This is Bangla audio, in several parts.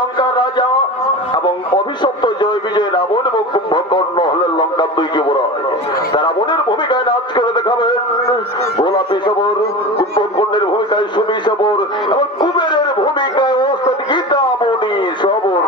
লঙ্কা রাজা এবং অভিশপ্ত জয় বিজয় রাবণ এবং কুম্ভকর্ণ হলেন লঙ্কা দুই যুবরাজ। রাবণের ভূমিকায় নাচ করে দেখাবেন গোলাপী সবর, কুম্ভকর্ণের ভূমিকায় সুমি সবর এবং কুবেরের ভূমিকায় ওস্তাদ গীতামণি সবর।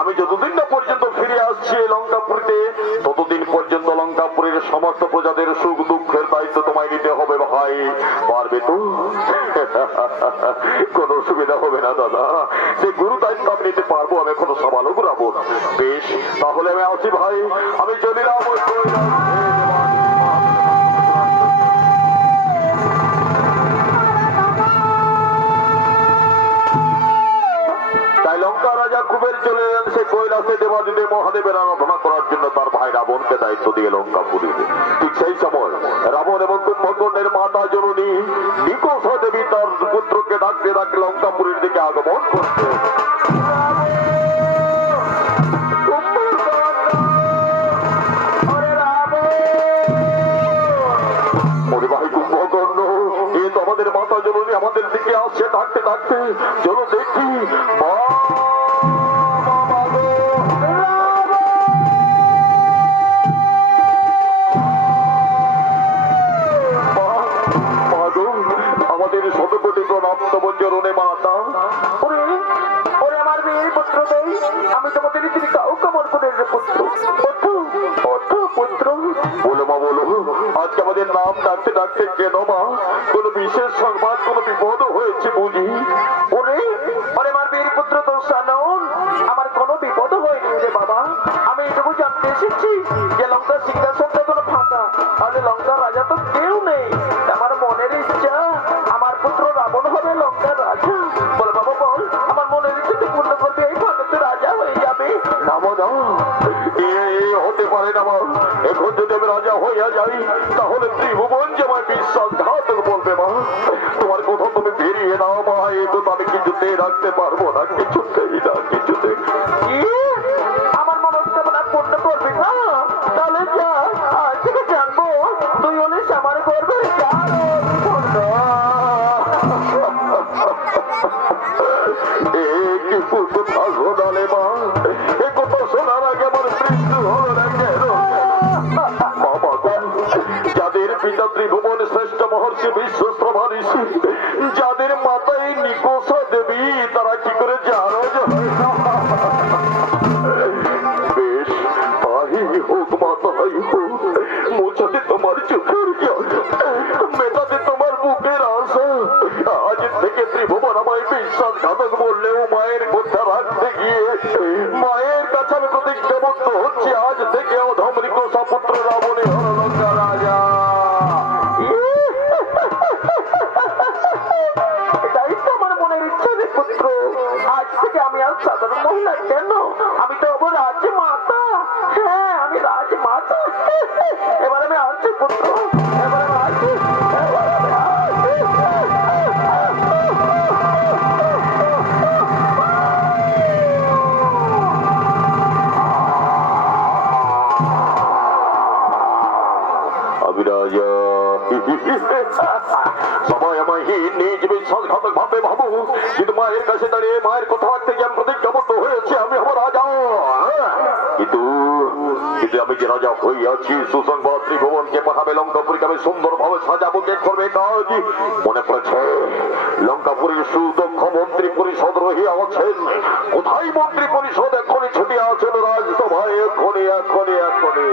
আমি যতদিন না পর্যন্ত ফিরে আসছি লঙ্কাপুরীতে ততদিন পর্যন্ত লঙ্কাপুরীর সমস্ত প্রজাদের সুখ দুঃখের দায়িত্ব তোমায় নিতে হবে ভাই। পারবে তো? কোনো অসুবিধা হবে না দাদা, সে গুরু দায়িত্ব আমি নিতে পারবো। আমি এখনো সামালক রাবণ। বেশ, তাহলে আমি আসি ভাই, আমি চলিলাম। লঙ্কা রাজা কুবের চলে এলেন সে কৈলাসে দেবাদিদেব মহাদেবের আরাধনা করার জন্য তার ভাই রাবণকে দায়িত্ব দিয়ে লঙ্কাপুরীতে। ঠিক সেই সময় রাবণ এবং কুম্ভকর্ণের মাতা জননী নিকোষা দেবী তার পুত্রকে ডাকতে ডাকতে লঙ্কাপুরীর দিকে আগমন করছে। কুম্ভকর্ণ, এ তো আমাদের মাতা জননী আমাদের দিকে আসছে ডাকতে ডাকতে। চলো দেখি আমি তোমাদের পুত্র। বলো মা, বলো আজকে আমাদের নাম ডাকতে ডাকতে কেন মা? কোন বিশেষ সংবাদ, কোন বিপদ হয়েছে বুঝি? ওরে ওরে মার বীর পুত্র দোষানন, আমার কোনো বিপদ হয়নি রে বাবা। আমি এটুকু জানতে এসেছি যে লঙ্কার সিংহাসনটা কোনো ফাঁকা, আর লঙ্কার রাজা তো কেউ নেই। আমার মনের ইচ্ছা আমার পুত্র রাবণ হবে লঙ্কার রাজা। বল বাবা বল, আমার মনের ইচ্ছা তুই পূর্ণ করবি, এই ফাঁকাতে রাজা হয়ে যাবে। হতে পারে না মা, এখন যদি আমি রাজা হইয়া যাই তাহলে ত্রিভুবন যে আমায় বিশ্বাসঘাতক বলবে মা। তোমার কথা তুমি বেরিয়ে নাও মা, এ তো আমি কিছুতেই রাখতে পারবো না, কিছুতেই না, কিছুতেই। আমার মনস্কামনা পূর্ণ করবি না? তাহলে যা, আজ থেকে জানবো তুই হলিস আমার গর্বের ত্রিভুবন শ্রেষ্ঠ মহর্ষি বিশ্বস্ত মহর্ষি, যাদের মাতায় নিকোষা দেবী, তারা কি করে জানো? বেশ, তাই হোক মা, তাই হোক। মোছাতে তোমার চোখের জল, মেটাতে তোমার বুকের আশা। আজ থেকে ত্রিভুবন আমায় বিশ্বাসঘাতক বললেও মায়ের কথা রাখতে গিয়ে মায়ের কাছে আমি প্রতিজ্ঞাবদ্ধ হচ্ছি, আজ থেকে অধম নিকোষা পুত্র রাবণী হল লঙ্কা রাজা। আজ থেকে আমি আর সাধারণ মহিলা কেন, আমি তো আবার রাজমাতা। হ্যাঁ, আমি রাজমাতা। এবার আমি আসছি পুত্র, এবার আমি আসছি। আমি রাজা। সবাই আমায় নিজ বিশ্বাসঘাতক যতই ভাববে ভাবো, কিন্তু মায়ের কাছে দাঁড়িয়ে মায়ের কথা থেকে আমি প্রতিজ্ঞাবদ্ধ হয়েছি আমি হব রাজা। কিন্তু কিন্তু আমি যে রাজা হইয়াছি, সুসংবাদ ত্রিভুবনকে পাঠাবে লঙ্কাপুরীকে আমি সুন্দরভাবে সাজাবো, কে করবে কাজ? মনে পড়েছে লঙ্কাপুরীর সুদক্ষ মন্ত্রী পরিষদ রহিয়া আছেন। কোথায় মন্ত্রী পরিষদ? এখনই ছুটিয়া আছেন রাজসভায়, এখনই এখনই এখনই।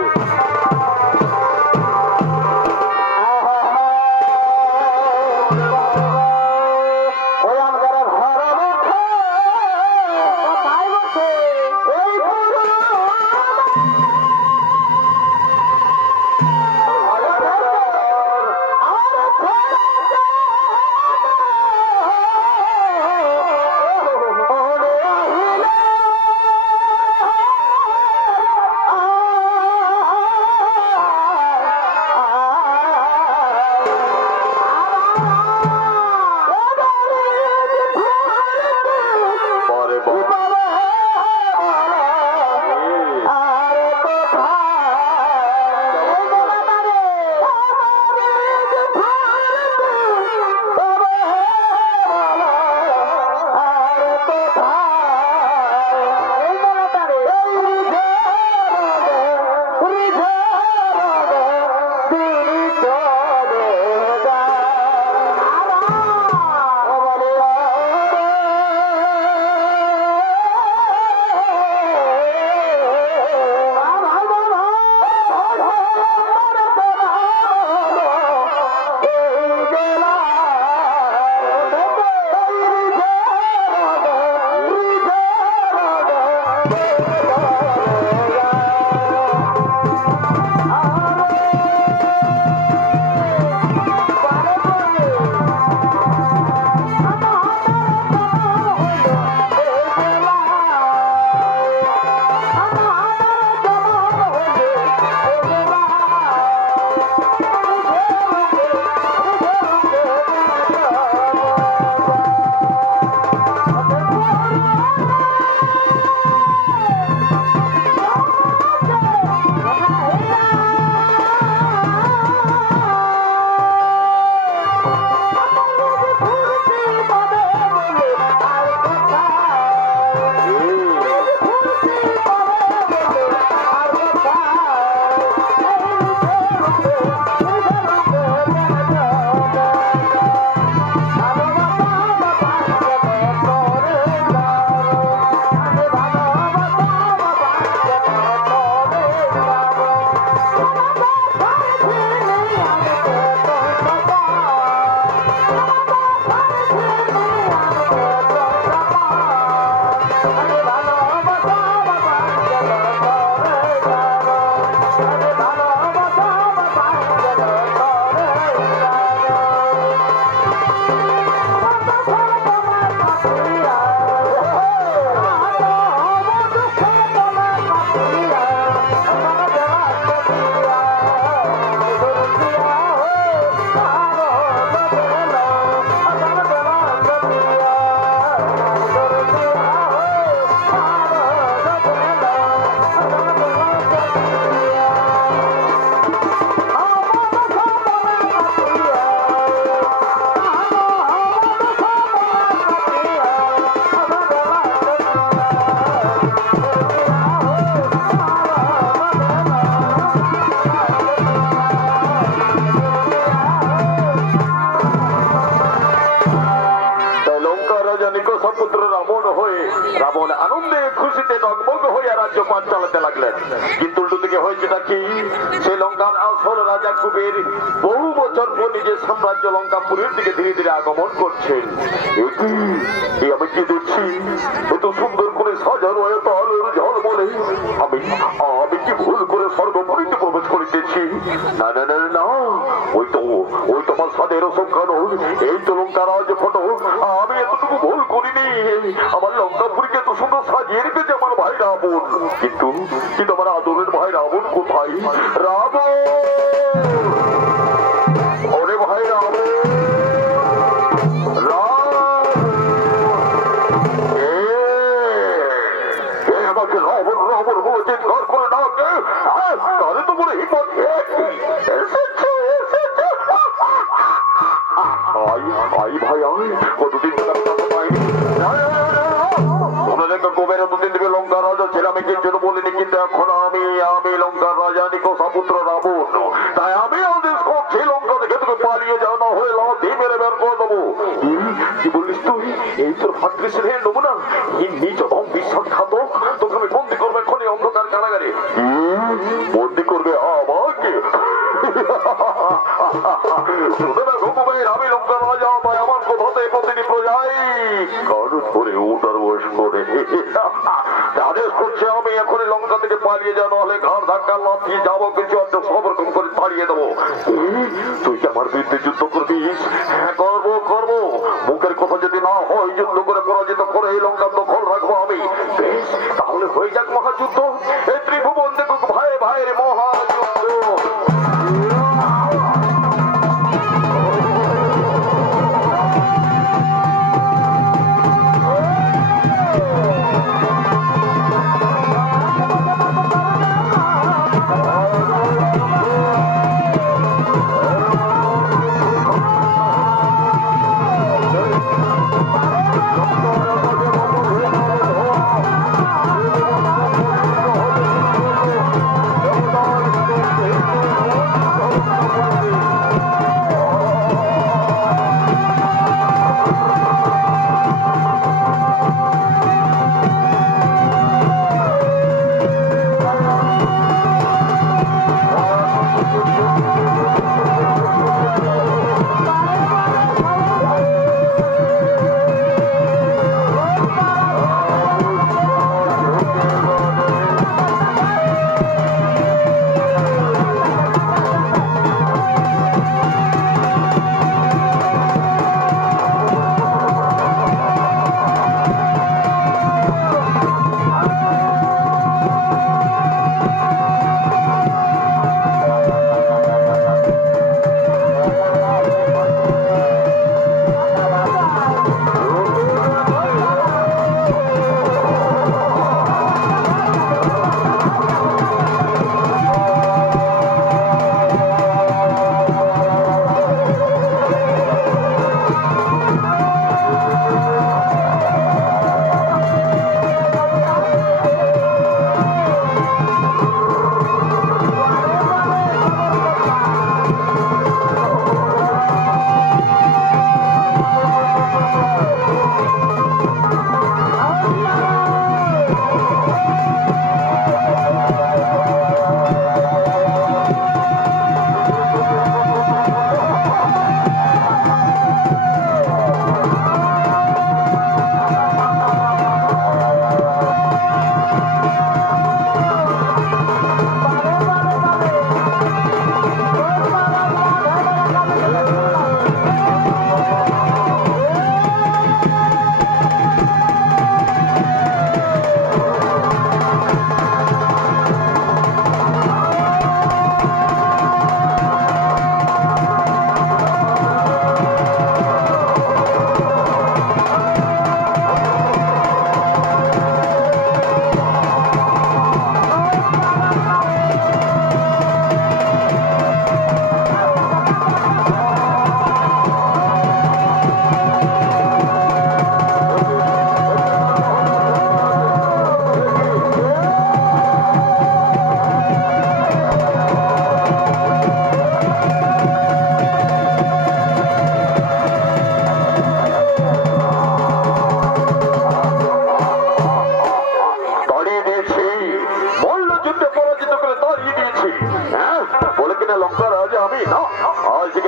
রাবণ আনন্দে খুশিতে ডগমগ হইয়া রাজ্যপাট চালাতে লাগলেন। কিন্তু উল্টো দিকে হয়েছেটা কি, সেই লঙ্কার আসল রাজা কুবের বহু বছর পর নিজের সাম্রাজ্য লঙ্কাপুরের দিকে ধীরে ধীরে আগমন করছেন। আমি কি দেখছি, এত সুন্দর করে সাজানো এত আলোর ঝলমলে আমি আমি কি ভুল করে স্বর্গপুরীতে প্রবেশ করিতেছি? না না না না, ওই তোমার সাদের অসংখ্যান, এই তো লঙ্কারাজ ফটো। আমি এতটুকু ভুল করিনি। আমার লঙ্কাপুরীকে এত সুন্দর সাজিয়ে রেখেছে আমার ভাই রাবণ। কিন্তু কিন্তু আমার আদরের ভাই রাবণ কোথায়? রাবণ, ওরে ভাই রাবণ, আমাকে রাবণ রাবণ বলে চিৎকার করে না, তাহলে তো বলে হিম্মত এসেছে। আই ভাই আয়, কতদিন লঙ্কার রাজা নিকোষা পুত্র রাবণ। তাই আমি আদেশ করছি লঙ্কা থেকে তোকে পালিয়ে যাও, না হলে লাথি মেরে বের করে দেবো। কি বলিস তুই? এই তোর ভাতৃশ্রেণীর নমুনা, এই নিজ বিশ্বাসঘাতক, তোকে আমি বন্দি করবো এখনই অন্ধকার কারাগারে। বন্দি করবে আমাকে? আমি লঙ্কার রাজা, তাই আমার কথাতে প্রতিটি প্রজাই কারো ধরে ওটার বয়স করে আদেশ করছে আমি এখনই লঙ্কা থেকে পালিয়ে যাও, নাহলে ঘর ধাক্কা লাথি যাবো কিছু একটা সব রকম করে তাড়িয়ে দেবো। তুই কি আমার বিরুদ্ধে যুদ্ধ করবিস? হ্যাঁ, করবো করবো। মুখের কথা যদি না হয়, যুদ্ধ করে পরাজিত করে এই লঙ্কা দখল রাখবো আমি। বেশ, তাহলে হয়ে যাক মহাযুদ্ধ। এই ত্রিভুবন দেখুক ভাই ভাইয়ের মহাযুদ্ধ।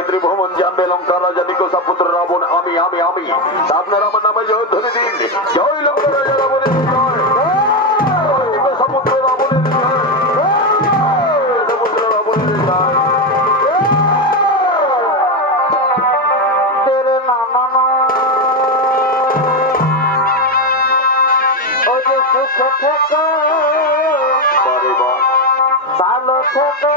ত্রিভুবন জানবে লঙ্কার রাজা নিকোষা পুত্র রাবণ আমি আমি আমি। আপনারা আমার নামে জয় ধ্বনি দিন। জয় লঙ্কার রাজা রাবণের জয়, নিকোষা পুত্র রাবণের জয়, পুত্র রাবণের জয়। সুখে থেকো, ভালো থেকো।